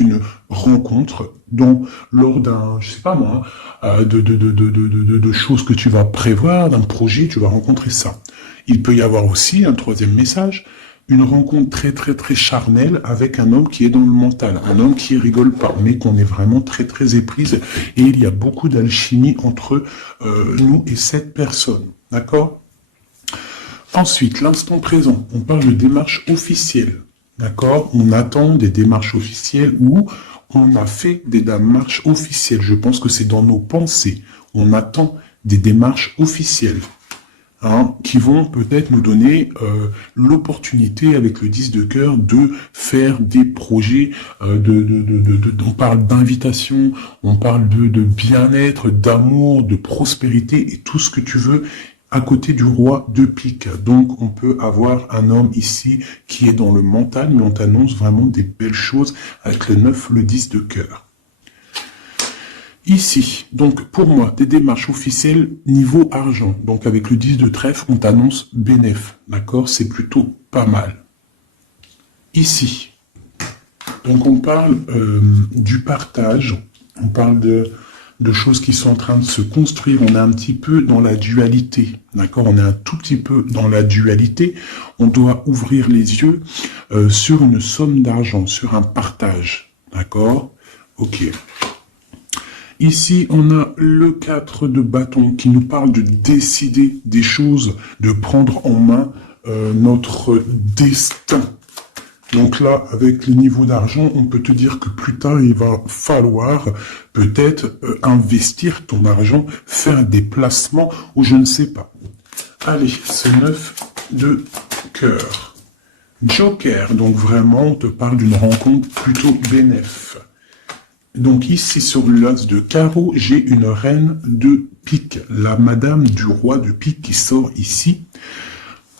une rencontre dont, lors d'un, je sais pas moi, de choses que tu vas prévoir, d'un projet, tu vas rencontrer ça. Il peut y avoir aussi un troisième message, une rencontre très très très charnelle avec un homme qui est dans le mental, un homme qui rigole pas, mais qu'on est vraiment très très éprise, et il y a beaucoup d'alchimie entre nous et cette personne, d'accord? Ensuite, l'instant présent, on parle de démarche officielle, d'accord? On attend des démarches officielles ou on a fait des démarches officielles. Je pense que c'est dans nos pensées. On attend des démarches officielles. Hein, qui vont peut-être nous donner l'opportunité avec le 10 de cœur de faire des projets, on parle d'invitation, on parle de bien-être, d'amour, de prospérité et tout ce que tu veux à côté du roi de pique. Donc on peut avoir un homme ici qui est dans le mental, mais on t'annonce vraiment des belles choses avec le 9, le 10 de cœur. Ici, donc pour moi, des démarches officielles niveau argent. Donc avec le 10 de trèfle, on t'annonce bénéf. D'accord? C'est plutôt pas mal. Ici, donc on parle du partage, on parle de choses qui sont en train de se construire. On est un petit peu dans la dualité. D'accord? On est un tout petit peu dans la dualité. On doit ouvrir les yeux sur une somme d'argent, sur un partage. D'accord? Ok. Ici, on a le 4 de bâton qui nous parle de décider des choses, de prendre en main notre destin. Donc là, avec le niveau d'argent, on peut te dire que plus tard, il va falloir peut-être investir ton argent, faire des placements ou je ne sais pas. Allez, ce 9 de cœur. Joker, donc vraiment, on te parle d'une rencontre plutôt bénéf. Donc ici, sur l'as de carreau, j'ai une reine de pique, la madame du roi de pique qui sort ici.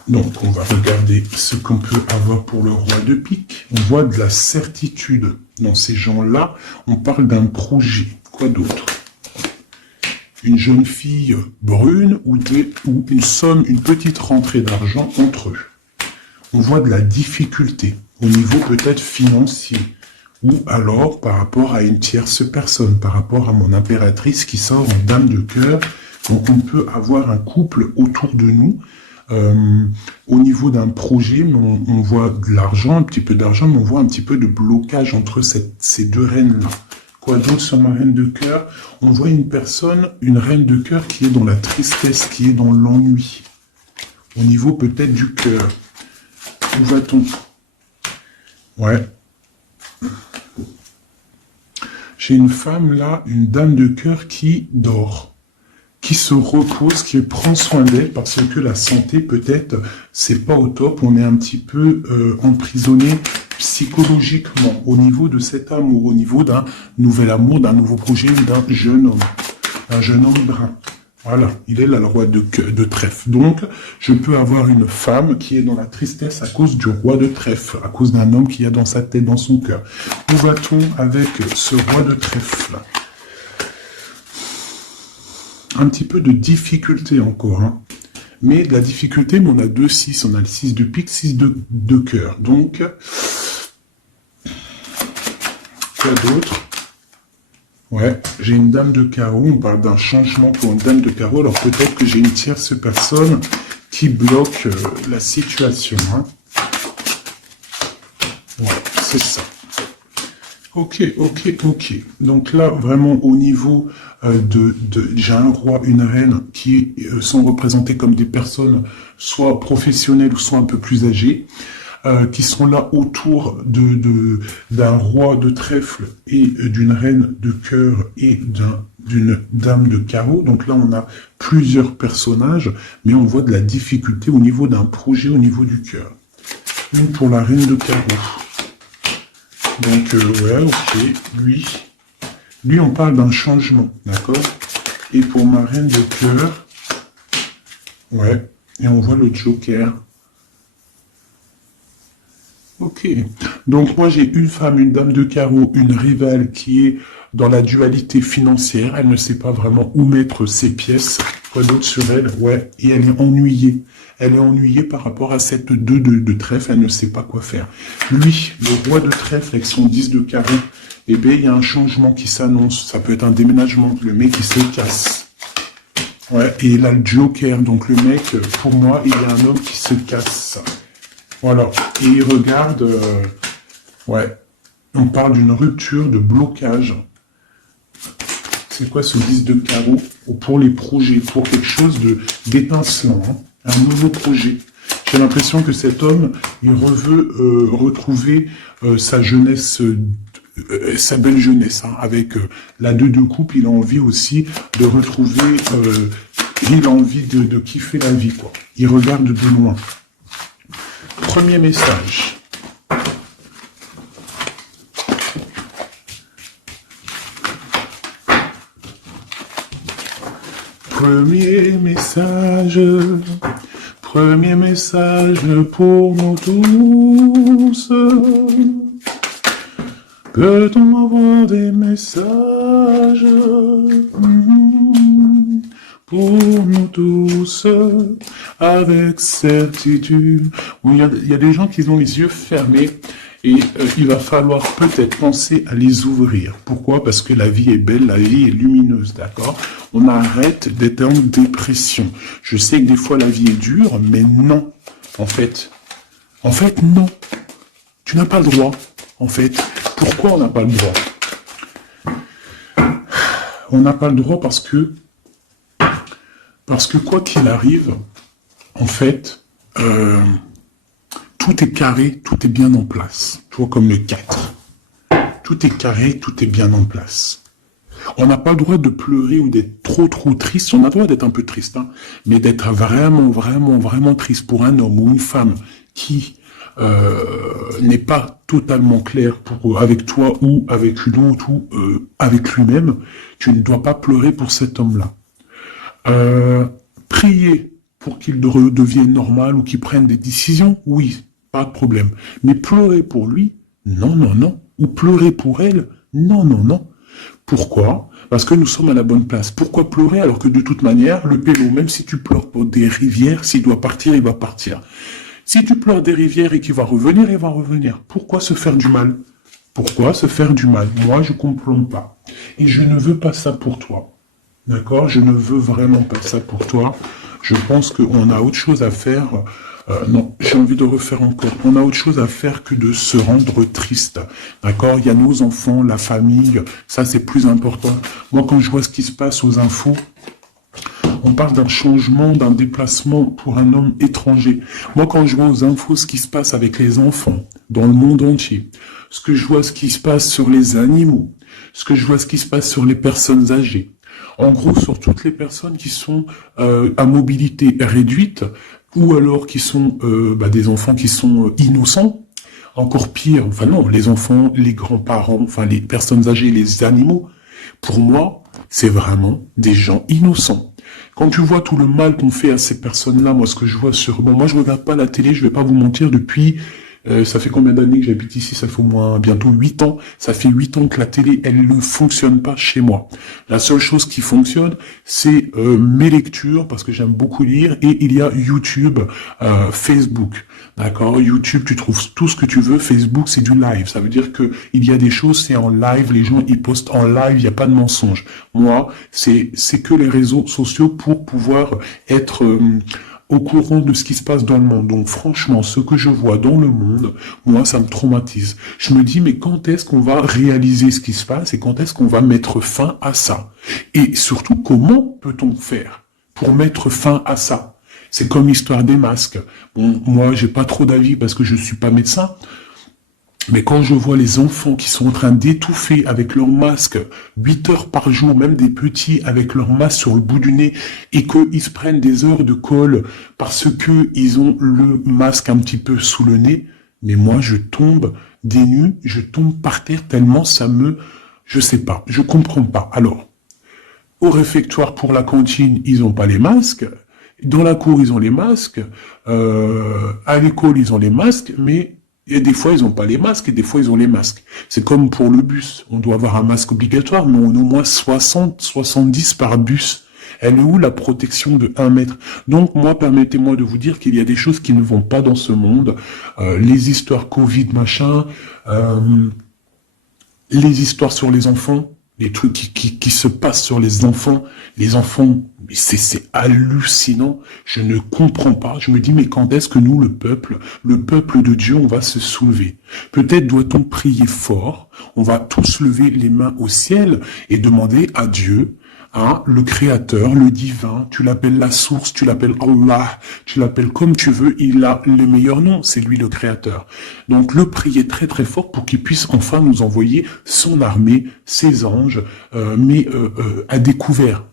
Donc, on va regarder ce qu'on peut avoir pour le roi de pique. On voit de la certitude dans ces gens-là. On parle d'un projet. Quoi d'autre? Une jeune fille brune ou une somme, une petite rentrée d'argent entre eux. On voit de la difficulté au niveau peut-être financier. Ou alors par rapport à une tierce personne, par rapport à mon impératrice qui sort en dame de cœur. Donc on peut avoir un couple autour de nous, au niveau d'un projet, mais on voit de l'argent, un petit peu d'argent, mais on voit un petit peu de blocage entre ces deux reines-là. Quoi d'autre sur ma reine de cœur? On voit une personne, une reine de cœur qui est dans la tristesse, qui est dans l'ennui. Au niveau peut-être du cœur. Où va-t-on? Ouais. J'ai une femme là, une dame de cœur qui dort, qui se repose, qui prend soin d'elle parce que la santé peut-être c'est pas au top, on est un petit peu emprisonné psychologiquement au niveau de cet amour, au niveau d'un nouvel amour, d'un nouveau projet ou d'un jeune homme, un jeune homme brun. Voilà, il est là le roi de trèfle. Donc, je peux avoir une femme qui est dans la tristesse à cause du roi de trèfle, à cause d'un homme qui a dans sa tête, dans son cœur. Où va-t-on avec ce roi de trèfle? Un petit peu de difficulté encore, hein. Mais de la difficulté, mais on a 2-6, on a le 6 de pique, 6 de cœur. Donc, quoi d'autre? Ouais, j'ai une dame de carreau, on parle d'un changement pour une dame de carreau, alors peut-être que j'ai une tierce personne qui bloque la situation. Hein. Ouais, c'est ça. Ok. Donc là, vraiment au niveau j'ai un roi, une reine qui sont représentés comme des personnes soit professionnelles ou soit un peu plus âgées. Qui sont là autour d'un roi de trèfle et d'une reine de cœur et d'une dame de carreau. Donc là, on a plusieurs personnages, mais on voit de la difficulté au niveau d'un projet, au niveau du cœur. Une pour la reine de carreau. Donc, ouais, ok, lui, on parle d'un changement, d'accord? Et pour ma reine de cœur, ouais, et on voit le joker. Ok. Donc moi j'ai une femme, une dame de carreau, une rivale qui est dans la dualité financière. Elle ne sait pas vraiment où mettre ses pièces. Quoi d'autre sur elle? Ouais, et elle est ennuyée. Elle est ennuyée par rapport à cette 2 de trèfle, elle ne sait pas quoi faire. Lui, le roi de trèfle avec son 10 de carreau, eh bien, il y a un changement qui s'annonce. Ça peut être un déménagement. Le mec, il se casse. Ouais, et il a le joker. Donc, le mec, pour moi, il y a un homme qui se casse. Voilà. Et il regarde... ouais. On parle d'une rupture, de blocage. C'est quoi ce 10 de carreau? Pour les projets, pour quelque chose d'étincelant, hein, un nouveau projet. J'ai l'impression que cet homme, il veut retrouver sa jeunesse, sa belle jeunesse, hein, avec la 2 de coupe. Il a envie aussi de retrouver, il a envie de kiffer la vie, quoi. Il regarde de loin. Premier message. Premier message pour nous tous. Peut-on avoir des messages pour nous tous avec certitude? Il y a des gens qui ont les yeux fermés. Et il va falloir peut-être penser à les ouvrir. Pourquoi? Parce que la vie est belle, la vie est lumineuse, d'accord? On arrête d'être en dépression. Je sais que des fois la vie est dure, mais non. En fait, non. Tu n'as pas le droit, en fait. Pourquoi on n'a pas le droit? On n'a pas le droit parce que quoi qu'il arrive, en fait, tout est carré, tout est bien en place. Tu vois, comme le 4. Tout est carré, tout est bien en place. On n'a pas le droit de pleurer ou d'être trop triste. On a le droit d'être un peu triste, hein, mais d'être vraiment triste pour un homme ou une femme qui n'est pas totalement clair avec toi ou avec une autre ou avec lui-même. Tu ne dois pas pleurer pour cet homme-là. Prier pour qu'il redevienne normal ou qu'il prenne des décisions, oui. Pas de problème. Mais pleurer pour lui, non. Ou pleurer pour elle, non. Pourquoi? Parce que nous sommes à la bonne place. Pourquoi pleurer alors que de toute manière, le pélo, même si tu pleures pour des rivières, s'il doit partir, il va partir. Si tu pleures des rivières et qu'il va revenir, il va revenir. Pourquoi se faire du mal? Pourquoi se faire du mal? Moi, je comprends pas. Et je ne veux pas ça pour toi. D'accord? Je ne veux vraiment pas ça pour toi. Je pense qu'on a autre chose à faire. Non, j'ai envie de refaire encore. On a autre chose à faire que de se rendre triste. D'accord? Il y a nos enfants, la famille. Ça, c'est plus important. Moi, quand je vois ce qui se passe aux infos, on parle d'un changement, d'un déplacement pour un homme étranger. Moi, quand je vois aux infos ce qui se passe avec les enfants dans le monde entier, ce que je vois ce qui se passe sur les animaux, ce que je vois ce qui se passe sur les personnes âgées, en gros, sur toutes les personnes qui sont à mobilité réduite, ou alors qui sont des enfants qui sont innocents, encore pire, enfin non, les enfants, les grands-parents, enfin les personnes âgées, les animaux, pour moi, c'est vraiment des gens innocents. Quand tu vois tout le mal qu'on fait à ces personnes-là, moi ce que je vois sur... Bon, moi je regarde pas la télé, je vais pas vous mentir, depuis... ça fait combien d'années que j'habite ici? Ça fait au moins bientôt 8 ans. Ça fait 8 ans que la télé, elle ne fonctionne pas chez moi. La seule chose qui fonctionne, c'est mes lectures, parce que j'aime beaucoup lire, et il y a YouTube, Facebook. D'accord? YouTube, tu trouves tout ce que tu veux. Facebook, c'est du live. Ça veut dire que il y a des choses, c'est en live. Les gens, ils postent en live. Il n'y a pas de mensonge. Moi, c'est que les réseaux sociaux pour pouvoir être... au courant de ce qui se passe dans le monde. Donc franchement, ce que je vois dans le monde, moi, ça me traumatise. Je me dis, mais quand est-ce qu'on va réaliser ce qui se passe et quand est-ce qu'on va mettre fin à ça? Et surtout, comment peut-on faire pour mettre fin à ça? C'est comme l'histoire des masques. Bon, moi, j'ai pas trop d'avis parce que je suis pas médecin. Mais quand je vois les enfants qui sont en train d'étouffer avec leur masque 8 heures par jour, même des petits avec leur masque sur le bout du nez, et qu'ils se prennent des heures de colle parce que ils ont le masque un petit peu sous le nez, mais moi je tombe des nues, je tombe par terre tellement ça me... Je sais pas, je comprends pas. Alors, au réfectoire pour la cantine, ils ont pas les masques. Dans la cour, ils ont les masques. À l'école, ils ont les masques, mais... Et des fois, ils n'ont pas les masques, et des fois, ils ont les masques. C'est comme pour le bus. On doit avoir un masque obligatoire, mais on a au moins 60, 70 par bus. Elle est où la protection de 1 mètre? Donc moi, permettez-moi de vous dire qu'il y a des choses qui ne vont pas dans ce monde. Les histoires Covid, machin, les histoires sur les enfants, les trucs qui se passent sur les enfants, c'est hallucinant. Je ne comprends pas. Je me dis, mais quand est-ce que nous, le peuple de Dieu, on va se soulever? Peut-être doit-on prier fort. On va tous lever les mains au ciel et demander à Dieu, hein, le créateur, le divin, tu l'appelles la source, tu l'appelles Allah, tu l'appelles comme tu veux, il a le meilleur nom, c'est lui le créateur. Donc le prier très très fort pour qu'il puisse enfin nous envoyer son armée, ses anges, à découvert,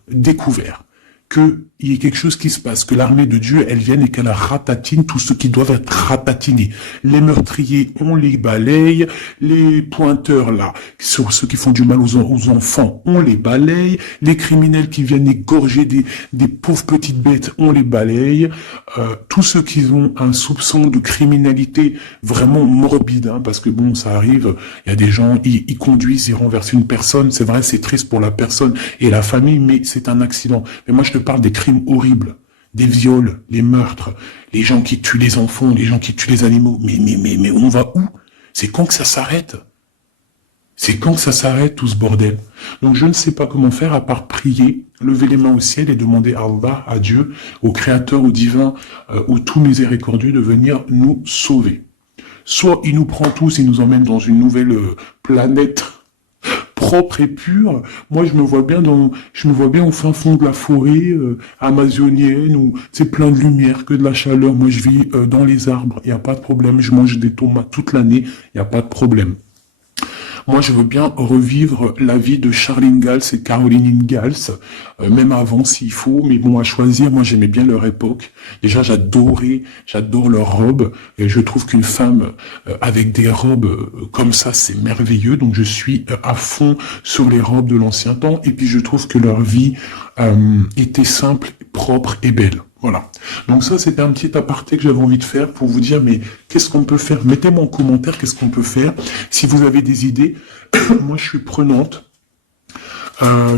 qu'il y ait quelque chose qui se passe, que l'armée de Dieu, elle vienne et qu'elle ratatine tout ce qui doit être ratatinés. Les meurtriers, on les balaye, les pointeurs là, sur ceux qui font du mal aux enfants, on les balaye, les criminels qui viennent égorger des pauvres petites bêtes, on les balaye, tous ceux qui ont un soupçon de criminalité vraiment morbide, hein, parce que bon, ça arrive, il y a des gens, ils conduisent, ils renversent une personne, c'est vrai, c'est triste pour la personne et la famille, mais c'est un accident. Mais moi, je te parle des crimes horribles, des viols, les meurtres, les gens qui tuent les enfants, les gens qui tuent les animaux. Mais on va où? C'est quand que ça s'arrête? C'est quand que ça s'arrête tout ce bordel? Donc je ne sais pas comment faire à part prier, lever les mains au ciel et demander à Allah, à Dieu, au Créateur, au Divin, au tout miséricordieux de venir nous sauver. Soit il nous prend tous et nous emmène dans une nouvelle planète propre et pure. Moi, je me vois bien au fin fond de la forêt amazonienne où c'est plein de lumière, que de la chaleur. Moi, je vis dans les arbres, il n'y a pas de problème. Je mange des tomates toute l'année, il n'y a pas de problème. Moi, je veux bien revivre la vie de Charlene Gals et Caroline Ingalls, même avant s'il faut, mais bon, à choisir, moi, j'aimais bien leur époque. Déjà, j'adore leurs robes, et je trouve qu'une femme avec des robes comme ça, c'est merveilleux, donc je suis à fond sur les robes de l'ancien temps, et puis je trouve que leur vie était simple, propre et belle. Voilà. Donc ça, c'était un petit aparté que j'avais envie de faire pour vous dire, mais qu'est-ce qu'on peut faire? Mettez-moi en commentaire qu'est-ce qu'on peut faire. Si vous avez des idées, moi je suis prenante. On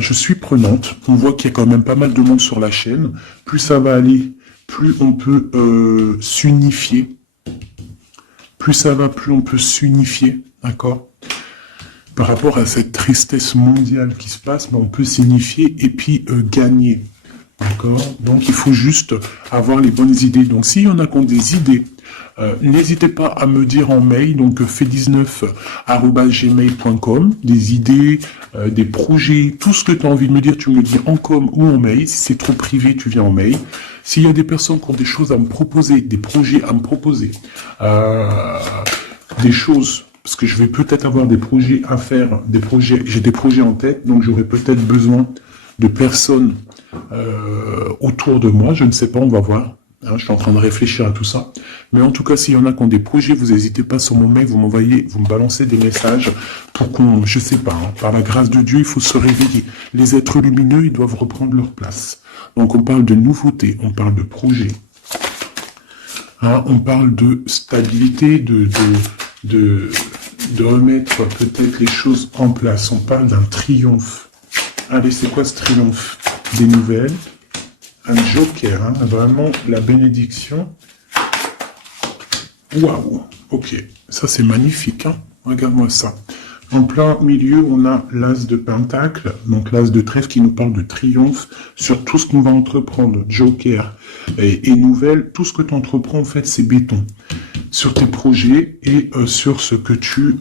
voit qu'il y a quand même pas mal de monde sur la chaîne. Plus ça va aller, plus on peut s'unifier. Plus ça va, plus on peut s'unifier. D'accord? Par rapport à cette tristesse mondiale qui se passe, on peut s'unifier et puis gagner. D'accord? Donc, il faut juste avoir les bonnes idées. Donc, s'il y en a qui ont des idées, n'hésitez pas à me dire en mail, donc fait19@gmail.com, des idées, des projets, tout ce que tu as envie de me dire, tu me le dis en com ou en mail. Si c'est trop privé, tu viens en mail. S'il y a des personnes qui ont des choses à me proposer, des projets à me proposer, des choses, parce que je vais peut-être avoir des projets à faire, j'ai des projets en tête, donc j'aurai peut-être besoin de personnes autour de moi, je ne sais pas, on va voir. Hein, je suis en train de réfléchir à tout ça. Mais en tout cas, s'il y en a qui ont des projets, vous n'hésitez pas sur mon mail, vous me balancez des messages pour qu'on, je sais pas, hein, par la grâce de Dieu, il faut se réveiller. Les êtres lumineux, ils doivent reprendre leur place. Donc on parle de nouveautés, on parle de projets. Hein, on parle de stabilité, de remettre peut-être les choses en place. On parle d'un triomphe. Allez, c'est quoi ce triomphe? Des nouvelles, un joker, hein, vraiment la bénédiction. Waouh, ok, ça c'est magnifique, hein. Regarde-moi ça. En plein milieu, on a l'as de pentacle, donc l'as de trèfle qui nous parle de triomphe sur tout ce qu'on va entreprendre. Joker et nouvelle, tout ce que tu entreprends, en fait, c'est béton. Sur tes projets et sur ce que tu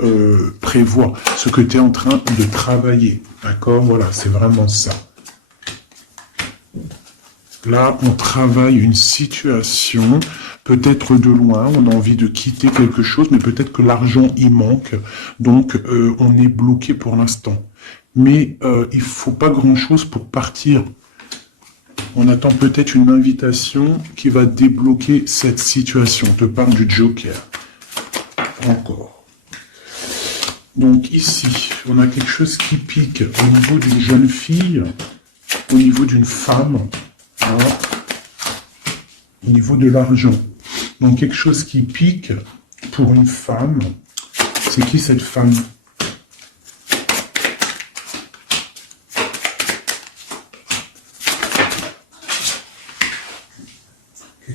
prévois, ce que tu es en train de travailler. D'accord? Voilà, c'est vraiment ça. Là, on travaille une situation, peut-être de loin, on a envie de quitter quelque chose, mais peut-être que l'argent y manque, donc on est bloqué pour l'instant. Mais il faut pas grand-chose pour partir. On attend peut-être une invitation qui va débloquer cette situation. On te parle du Joker. Encore. Donc ici, on a quelque chose qui pique au niveau d'une jeune fille, au niveau d'une femme, hein, au niveau de l'argent. Donc quelque chose qui pique pour une femme. C'est qui cette femme?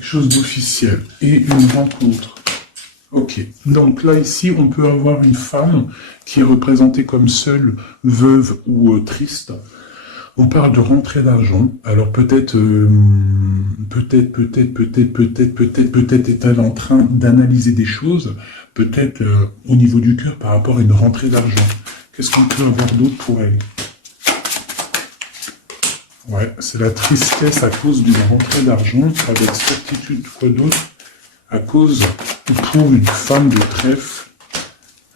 chose d'officiel. Et une rencontre. Ok. Donc là, ici, on peut avoir une femme qui est représentée comme seule, veuve ou triste. On parle de rentrée d'argent. Alors peut-être est-elle en train d'analyser des choses, peut-être au niveau du cœur par rapport à une rentrée d'argent. Qu'est-ce qu'on peut avoir d'autre pour elle? Ouais, c'est la tristesse à cause d'une rentrée d'argent, avec certitude, quoi d'autre? À cause, pour une femme de trèfle,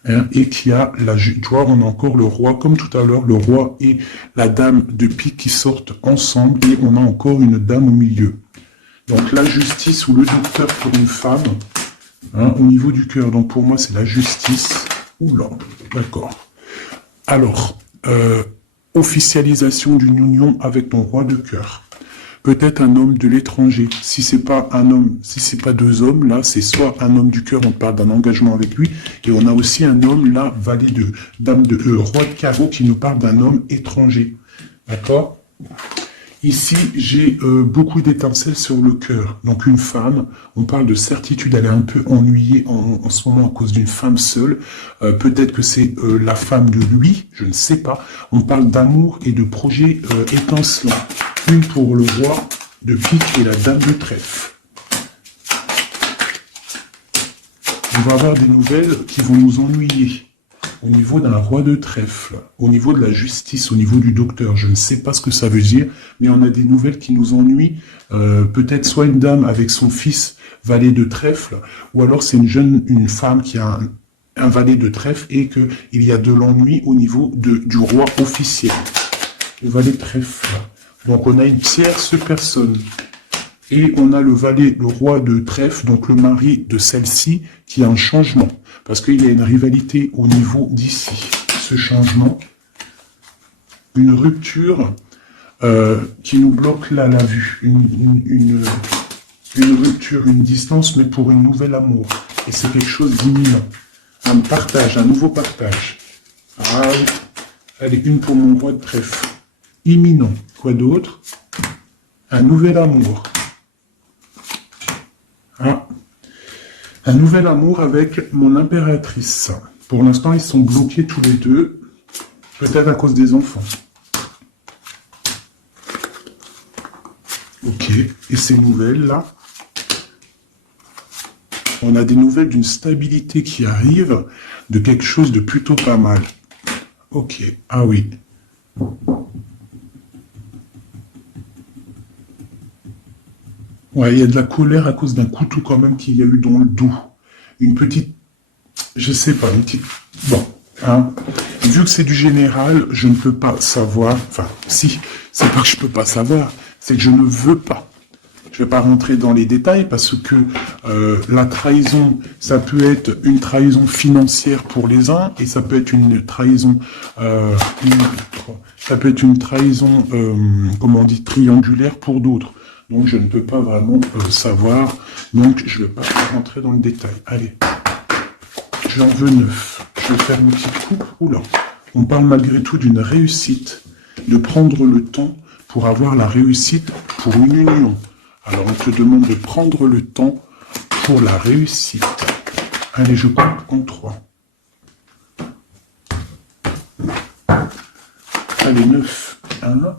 hein, et qui a la, tu vois, on a encore le roi, comme tout à l'heure, le roi et la dame de pique qui sortent ensemble, et on a encore une dame au milieu. Donc la justice ou le docteur pour une femme, hein, au niveau du cœur. Donc pour moi, c'est la justice. Oula, d'accord. Alors, officialisation d'une union avec ton roi de cœur. Peut-être un homme de l'étranger. Si c'est pas un homme, si c'est pas deux hommes, là, c'est soit un homme du cœur, on parle d'un engagement avec lui, et on a aussi un homme, là, valet de dame de roi de carreau, qui nous parle d'un homme étranger. D'accord? Ici, j'ai beaucoup d'étincelles sur le cœur. Donc une femme, on parle de certitude, elle est un peu ennuyée en ce moment à cause d'une femme seule. Peut-être que c'est la femme de lui, je ne sais pas. On parle d'amour et de projets étincelants. Une pour le roi de pique et la dame de trèfle. On va avoir des nouvelles qui vont nous ennuyer. Au niveau d'un roi de trèfle, au niveau de la justice, au niveau du docteur, je ne sais pas ce que ça veut dire, mais on a des nouvelles qui nous ennuient. Peut-être soit une dame avec son fils valet de trèfle, ou alors c'est une femme qui a un valet de trèfle et qu'il y a de l'ennui au niveau du roi officiel. Le valet de trèfle. Donc on a une tierce personne. Et on a le valet, le roi de trèfle, donc le mari de celle-ci, qui a un changement. Parce qu'il y a une rivalité au niveau d'ici. Ce changement, une rupture qui nous bloque là la vue. Une rupture, une distance, mais pour une nouvelle amour. Et c'est quelque chose d'imminent. Un partage, un nouveau partage. Ah, allez, une pour mon roi de trèfle. Imminent. Quoi d'autre? Un nouvel amour. Ah. Un nouvel amour avec mon impératrice. Pour l'instant, ils sont bloqués tous les deux. Peut-être à cause des enfants. Ok. Et ces nouvelles-là, on a des nouvelles d'une stabilité qui arrive, de quelque chose de plutôt pas mal. Ok. Ah oui. Ouais, il y a de la colère à cause d'un couteau quand même qu'il y a eu dans le dos. Une petite, je sais pas, une petite, bon, hein. Vu que c'est du général, je ne peux pas savoir, enfin, si, c'est pas que je peux pas savoir, c'est que je ne veux pas. Je vais pas rentrer dans les détails parce que la trahison, ça peut être une trahison financière pour les uns et ça peut être une trahison, comment on dit, triangulaire pour d'autres. Donc je ne peux pas vraiment savoir, donc je ne vais pas rentrer dans le détail. Allez, j'en veux 9. Je vais faire une petite coupe. Oula, on parle malgré tout d'une réussite, de prendre le temps pour avoir la réussite pour une union. Alors on te demande de prendre le temps pour la réussite. Allez, je compte en 3. Allez, 9. 1,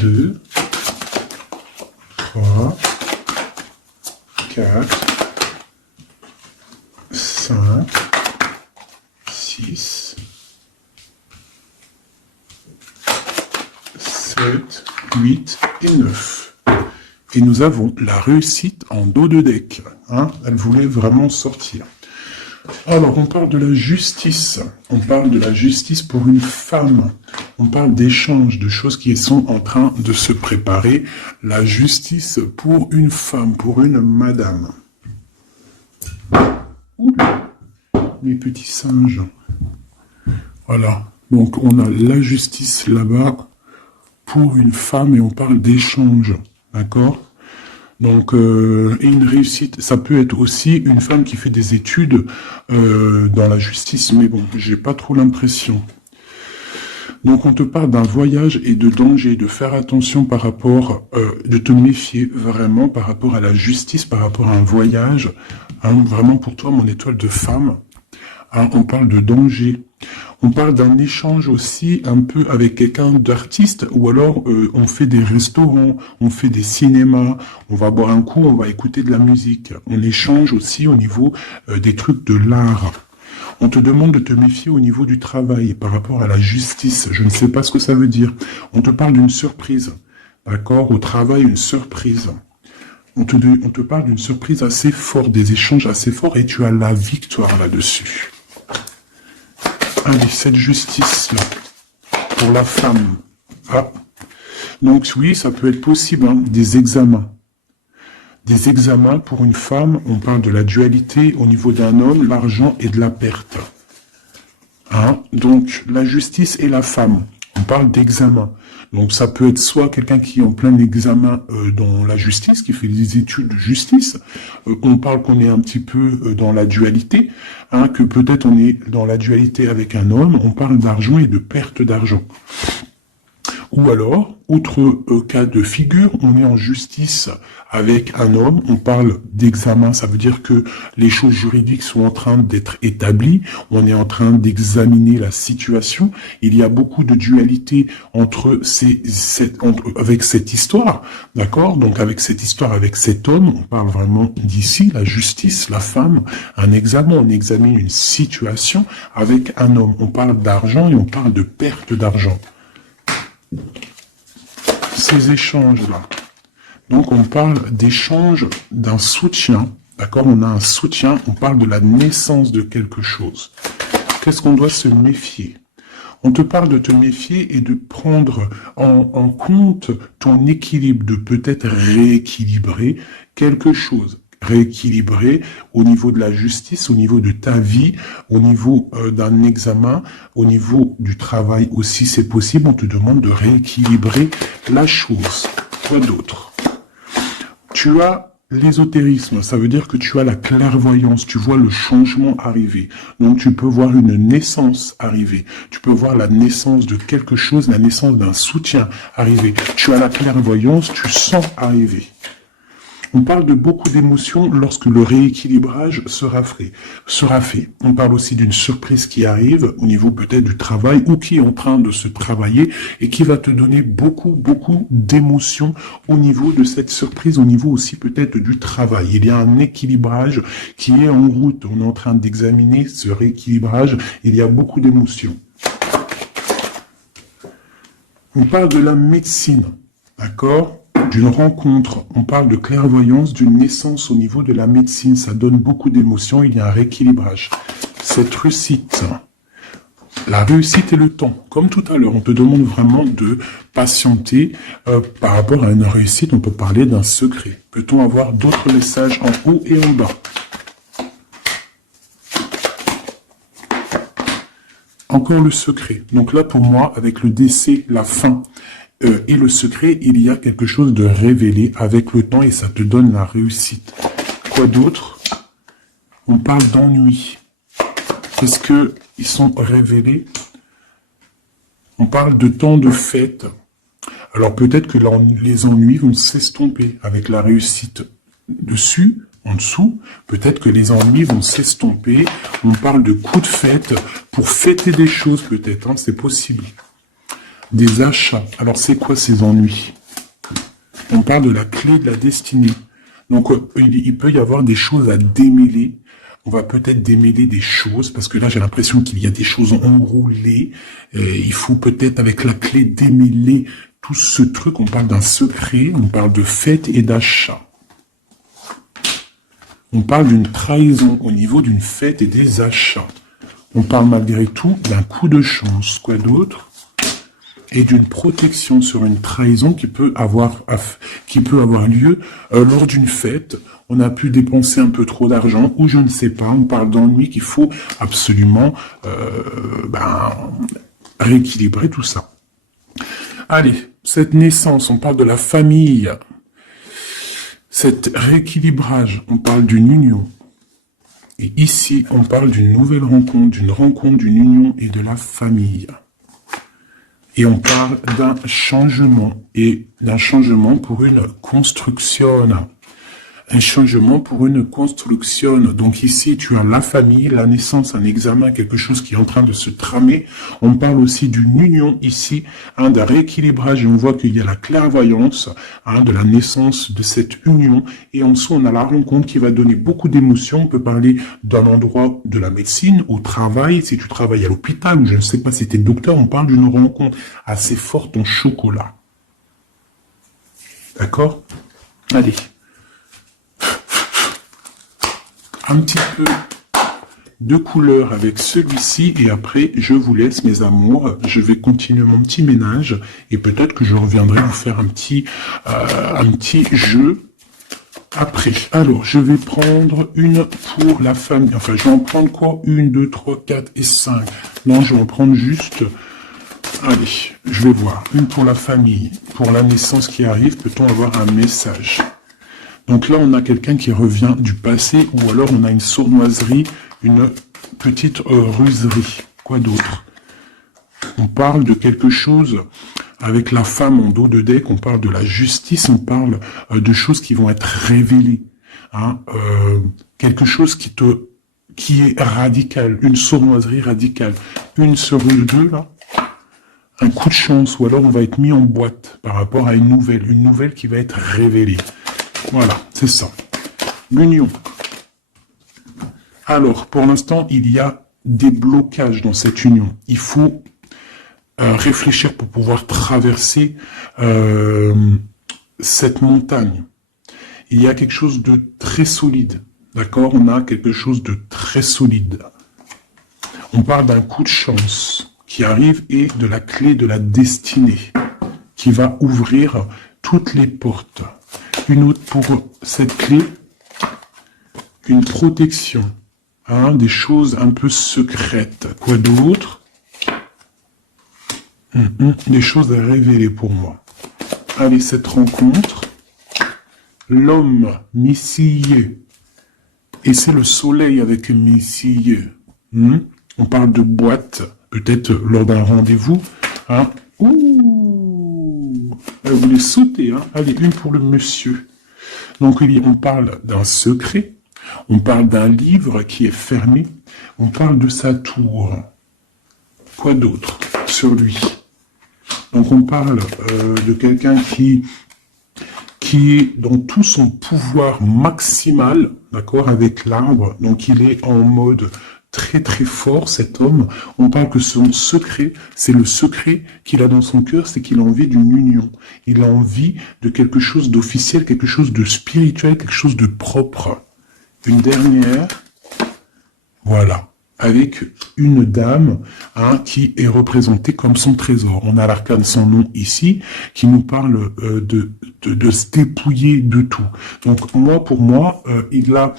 2, 3, 4, 5, 6, 7, 8 et 9. Et nous avons la réussite en dos de deck. Hein, elle voulait vraiment sortir. Alors, on parle de la justice. On parle de la justice pour une femme. On parle d'échanges, de choses qui sont en train de se préparer. La justice pour une femme, pour une madame. Oula, les petits singes. Voilà. Donc, on a la justice là-bas pour une femme et on parle d'échanges. D'accord? Donc, et une réussite, ça peut être aussi une femme qui fait des études dans la justice, mais bon, j'ai pas trop l'impression. Donc on te parle d'un voyage et de danger, de faire attention par rapport, de te méfier vraiment par rapport à la justice, par rapport à un voyage, hein, vraiment pour toi mon étoile de femme. Hein, on parle de danger. On parle d'un échange aussi un peu avec quelqu'un d'artiste, ou alors on fait des restaurants, on fait des cinémas, on va boire un coup, on va écouter de la musique. On échange aussi au niveau des trucs de l'art. On te demande de te méfier au niveau du travail par rapport à la justice. Je ne sais pas ce que ça veut dire. On te parle d'une surprise. D'accord? Au travail, une surprise. On te parle d'une surprise assez forte, des échanges assez forts, et tu as la victoire là-dessus. Allez, cette justice-là, pour la femme. Ah. Donc oui, ça peut être possible, hein, des examens. Des examens pour une femme, on parle de la dualité au niveau d'un homme, l'argent et de la perte. Hein? Donc la justice et la femme, on parle d'examen. Donc ça peut être soit quelqu'un qui est en plein examen dans la justice, qui fait des études de justice. On parle qu'on est un petit peu dans la dualité, hein, que peut-être on est dans la dualité avec un homme, on parle d'argent et de perte d'argent. Ou alors, autre cas de figure, on est en justice avec un homme, on parle d'examen, ça veut dire que les choses juridiques sont en train d'être établies, on est en train d'examiner la situation, il y a beaucoup de dualité entre avec cette histoire, d'accord? Donc avec cette histoire, avec cet homme, on parle vraiment d'ici, la justice, la femme, un examen, on examine une situation avec un homme, on parle d'argent et on parle de perte d'argent. Ces échanges-là. Donc on parle d'échange d'un soutien, d'accord? On a un soutien, on parle de la naissance de quelque chose. Qu'est-ce qu'on doit se méfier? On te parle de te méfier et de prendre en compte ton équilibre, de peut-être rééquilibrer quelque chose. Rééquilibrer au niveau de la justice, au niveau de ta vie, au niveau d'un examen, au niveau du travail aussi, c'est possible. On te demande de rééquilibrer la chose. Quoi d'autre? Tu as l'ésotérisme, ça veut dire que tu as la clairvoyance, tu vois le changement arriver. Donc tu peux voir une naissance arriver, tu peux voir la naissance de quelque chose, la naissance d'un soutien arriver. Tu as la clairvoyance, tu sens arriver. On parle de beaucoup d'émotions lorsque le rééquilibrage sera fait. On parle aussi d'une surprise qui arrive au niveau peut-être du travail ou qui est en train de se travailler et qui va te donner beaucoup d'émotions au niveau de cette surprise, au niveau aussi peut-être du travail. Il y a un équilibrage qui est en route. On est en train d'examiner ce rééquilibrage. Il y a beaucoup d'émotions. On parle de la médecine, d'accord ? D'une rencontre, on parle de clairvoyance, d'une naissance au niveau de la médecine, ça donne beaucoup d'émotions, il y a un rééquilibrage. Cette réussite, la réussite et le temps, comme tout à l'heure, on te demande vraiment de patienter par rapport à une réussite, on peut parler d'un secret. Peut-on avoir d'autres messages en haut et en bas? Encore le secret. Donc là, pour moi, avec le décès, la fin et le secret, il y a quelque chose de révélé avec le temps et ça te donne la réussite. Quoi d'autre? On parle d'ennui. Est-ce que ils sont révélés? On parle de temps de fête. Alors peut-être que les ennuis vont s'estomper avec la réussite dessus. En dessous, peut-être que les ennuis vont s'estomper. On parle de coups de fête pour fêter des choses peut-être, hein, c'est possible. Des achats. Alors c'est quoi ces ennuis? On parle de la clé de la destinée. Donc il peut y avoir des choses à démêler. On va peut-être démêler des choses, parce que là j'ai l'impression qu'il y a des choses enroulées. Il faut peut-être avec la clé démêler tout ce truc. On parle d'un secret, on parle de fête et d'achat. On parle d'une trahison au niveau d'une fête et des achats. On parle malgré tout d'un coup de chance. Quoi d'autre? Et d'une protection sur une trahison qui peut avoir lieu lors d'une fête. On a pu dépenser un peu trop d'argent ou je ne sais pas. On parle d'ennui qu'il faut absolument rééquilibrer tout ça. Allez, cette naissance, on parle de la famille. Cet rééquilibrage, on parle d'une union. Et ici, on parle d'une nouvelle rencontre, d'une union et de la famille. Et on parle d'un changement, et d'un changement pour une construction. Un changement pour une construction. Donc ici, tu as la famille, la naissance, un examen, quelque chose qui est en train de se tramer. On parle aussi d'une union ici, d'un rééquilibrage. Et on voit qu'il y a la clairvoyance de la naissance de cette union. Et en dessous, on a la rencontre qui va donner beaucoup d'émotions. On peut parler d'un endroit de la médecine, au travail. Si tu travailles à l'hôpital, ou je ne sais pas si tu es docteur, on parle d'une rencontre assez forte en chocolat. D'accord? Allez. Un petit peu de couleur avec celui-ci et après je vous laisse mes amours, je vais continuer mon petit ménage et peut-être que je reviendrai vous faire un petit jeu après. Alors je vais prendre une pour la famille, enfin je vais en prendre quoi? 1, 2, 3, 4 et 5. Non, je vais en prendre juste, allez, je vais voir, une pour la famille, pour la naissance qui arrive, peut-on avoir un message? Donc là, on a quelqu'un qui revient du passé, ou alors on a une sournoiserie, une petite ruserie. Quoi d'autre? On parle de quelque chose avec la femme en dos de deck, on parle de la justice, on parle de choses qui vont être révélées. Quelque chose qui est radical, une sournoiserie radicale. Une sur deux, là, un coup de chance, ou alors on va être mis en boîte par rapport à une nouvelle qui va être révélée. Voilà, c'est ça. L'union. Alors, pour l'instant, il y a des blocages dans cette union. Il faut réfléchir pour pouvoir traverser cette montagne. Il y a quelque chose de très solide. D'accord? On a quelque chose de très solide. On parle d'un coup de chance qui arrive et de la clé de la destinée qui va ouvrir toutes les portes. Une autre pour cette clé, une protection, des choses un peu secrètes. Quoi d'autre? Des choses à révéler pour moi. Allez, cette rencontre, l'homme missillé, et c'est le soleil avec missillé. On parle de boîte, peut-être lors d'un rendez-vous. Ouh, elle voulait sauter, Allez, une pour le monsieur. Donc, on parle d'un secret, on parle d'un livre qui est fermé, on parle de sa tour. Quoi d'autre sur lui? Donc, on parle de quelqu'un qui est dans tout son pouvoir maximal, d'accord, avec l'arbre. Donc, il est en mode très très fort, cet homme. On parle que son secret, c'est le secret qu'il a dans son cœur, c'est qu'il a envie d'une union. Il a envie de quelque chose d'officiel, quelque chose de spirituel, quelque chose de propre. Une dernière, voilà, avec une dame qui est représentée comme son trésor. On a l'arcane sans nom ici, qui nous parle de se dépouiller de tout. Donc pour moi, il a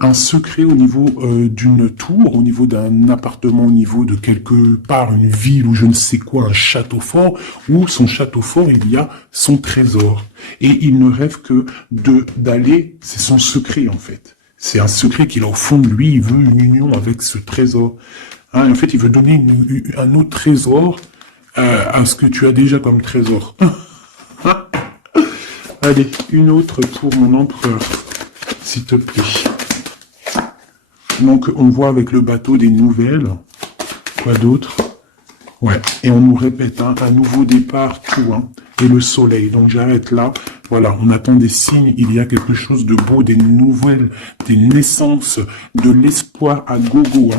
un secret au niveau d'une tour, au niveau d'un appartement, au niveau de quelque part, une ville ou je ne sais quoi, un château fort, où son château fort, il y a son trésor. Et il ne rêve que d'aller, c'est son secret en fait. C'est un secret qu'il a au fond de lui, il veut une union avec ce trésor. En fait, il veut donner un autre trésor à ce que tu as déjà comme trésor. Allez, une autre pour mon empereur, s'il te plaît. Donc, on voit avec le bateau des nouvelles. Quoi d'autre? Ouais, et on nous répète un nouveau départ, tout, et le soleil. Donc, j'arrête là. Voilà, on attend des signes. Il y a quelque chose de beau, des nouvelles, des naissances, de l'espoir à gogo.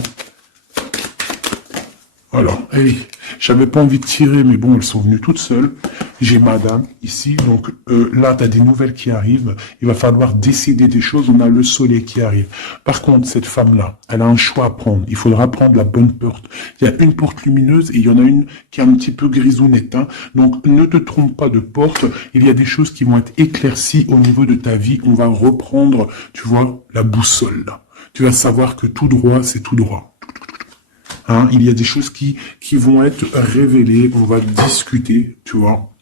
Voilà, allez, j'avais pas envie de tirer, mais bon, elles sont venues toutes seules. J'ai madame ici, donc là, tu as des nouvelles qui arrivent. Il va falloir décider des choses. On a le soleil qui arrive. Par contre, cette femme-là, elle a un choix à prendre. Il faudra prendre la bonne porte. Il y a une porte lumineuse et il y en a une qui est un petit peu grisounette. Donc, ne te trompe pas de porte. Il y a des choses qui vont être éclaircies au niveau de ta vie. On va reprendre, tu vois, la boussole. Là. Tu vas savoir que tout droit, c'est tout droit. Il y a des choses qui vont être révélées. On va discuter, tu vois.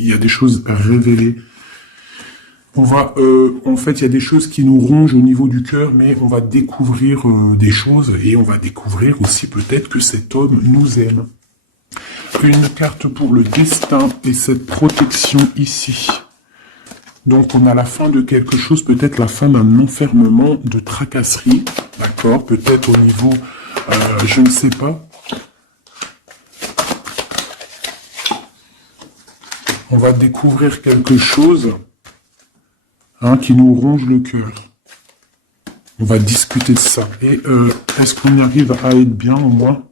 Il y a des choses révélées. On va, en fait, il y a des choses qui nous rongent au niveau du cœur, mais on va découvrir des choses et on va découvrir aussi peut-être que cet homme nous aime. une carte pour le destin et cette protection ici. Donc, on a la fin de quelque chose, peut-être la fin d'un enfermement, de tracasserie, d'accord? Peut-être au niveau, je ne sais pas. On va découvrir quelque chose qui nous ronge le cœur. On va discuter de ça. Et est-ce qu'on arrive à être bien au moins?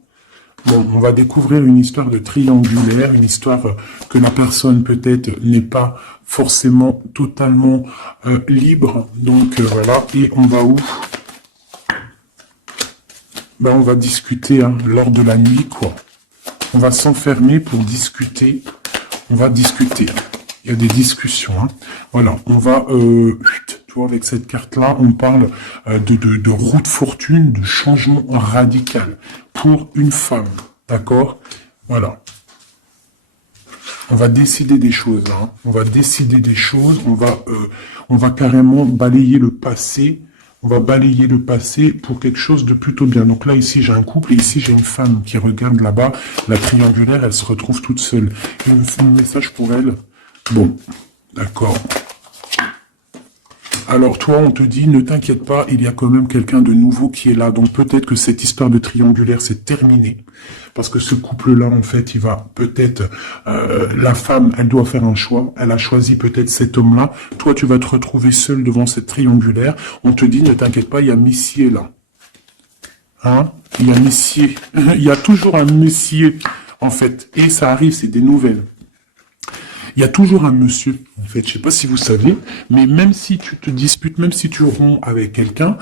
Bon, on va découvrir une histoire de triangulaire, une histoire que la personne peut-être n'est pas forcément totalement libre. Donc voilà, et on va où? Ben, on va discuter lors de la nuit, quoi. On va s'enfermer pour discuter. On va discuter. Il y a des discussions. Voilà, on va... tu vois, avec cette carte-là, on parle de roue de fortune, de changement radical pour une femme. D'accord? Voilà. On va décider des choses. On va décider des choses. On va carrément balayer le passé. On va balayer le passé pour quelque chose de plutôt bien. Donc là, ici, j'ai un couple et ici, j'ai une femme qui regarde là-bas. La triangulaire, elle se retrouve toute seule. Un message pour elle. Bon, d'accord. Alors toi, on te dit, ne t'inquiète pas, il y a quand même quelqu'un de nouveau qui est là. Donc peut-être que cette histoire de triangulaire, c'est terminé. Parce que ce couple-là, en fait, il va peut-être... la femme, elle doit faire un choix. Elle a choisi peut-être cet homme-là. Toi, tu vas te retrouver seul devant cette triangulaire. On te dit, ne t'inquiète pas, il y a Messier là. Il y a Messier. Il y a toujours un Messier, en fait. Et ça arrive, c'est des nouvelles. Il y a toujours un monsieur, en fait, je sais pas si vous savez, mais même si tu te disputes, même si tu romps avec quelqu'un,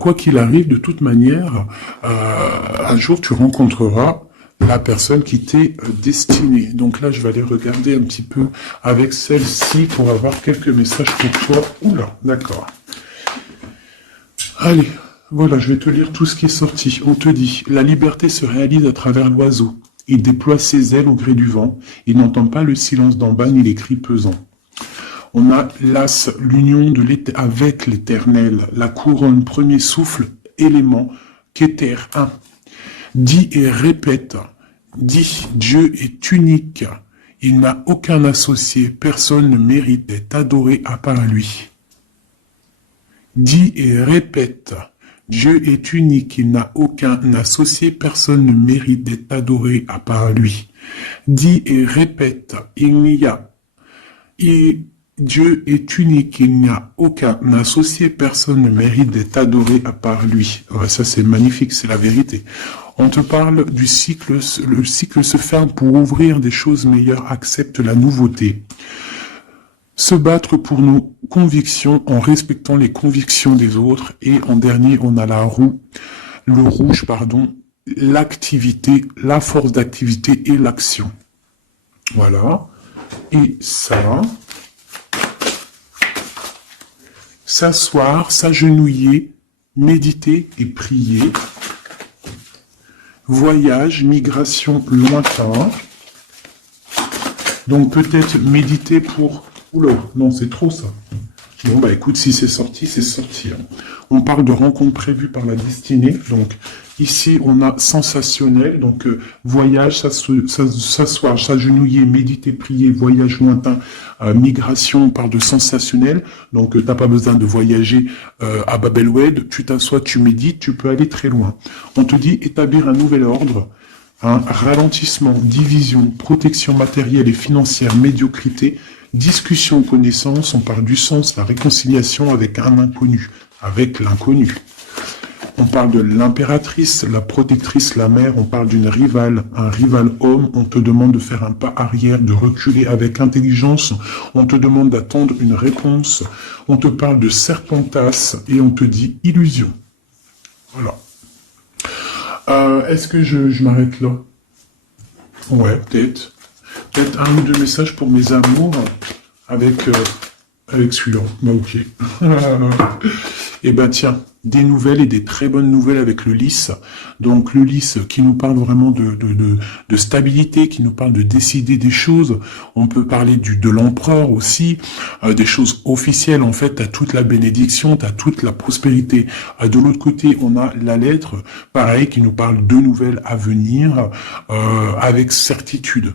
quoi qu'il arrive, de toute manière, un jour tu rencontreras la personne qui t'est destinée. Donc là, je vais aller regarder un petit peu avec celle-ci pour avoir quelques messages pour toi. Oula, d'accord. Allez, voilà, je vais te lire tout ce qui est sorti. On te dit, la liberté se réalise à travers l'oiseau. Il déploie ses ailes au gré du vent. Il n'entend pas le silence d'en bas ni les cris pesants. On a l'as, l'union avec l'éternel, la couronne, premier souffle, élément, Keter 1. Dis et répète. Dis, Dieu est unique. Il n'a aucun associé. Personne ne mérite d'être adoré à part lui. Dis et répète. Dieu est unique, il n'a aucun associé, personne ne mérite d'être adoré à part lui. Dis et répète, Dieu est unique, il n'y a aucun associé, personne ne mérite d'être adoré à part lui. Ouais, ça c'est magnifique, c'est la vérité. On te parle du cycle, le cycle se ferme pour ouvrir des choses meilleures, accepte la nouveauté. Se battre pour nos convictions en respectant les convictions des autres. Et en dernier, on a le rouge, l'activité, la force d'activité et l'action. Voilà. Et ça, s'asseoir, s'agenouiller, méditer et prier. Voyage, migration lointain. Donc peut-être méditer pour... Oula, non, c'est trop ça. Bon, bah écoute, si c'est sorti, c'est sorti. On parle de rencontres prévues par la destinée. Donc, ici, on a sensationnel. Donc, voyage, s'asseoir, s'agenouiller, méditer, prier, voyage lointain, migration, on parle de sensationnel. Donc, t'as pas besoin de voyager à Babelwed. Tu t'assois, tu médites, tu peux aller très loin. On te dit établir un nouvel ordre. Ralentissement, division, protection matérielle et financière, médiocrité, discussion, connaissance, on parle du sens, la réconciliation avec un inconnu, avec l'inconnu. On parle de l'impératrice, la protectrice, la mère, on parle d'une rivale, un rival homme, on te demande de faire un pas arrière, de reculer avec intelligence, on te demande d'attendre une réponse, on te parle de serpentas et on te dit illusion. Voilà. Est-ce que je m'arrête là? Ouais, peut-être. Peut-être un ou deux messages pour mes amours avec celui-là. Bah ok. Eh ben tiens, des nouvelles et des très bonnes nouvelles avec le lys. Donc le lys qui nous parle vraiment de stabilité, qui nous parle de décider des choses. On peut parler de l'empereur aussi, des choses officielles. En fait, t'as toute la bénédiction, t'as toute la prospérité. De l'autre côté, on a la lettre, pareil, qui nous parle de nouvelles à venir avec certitude.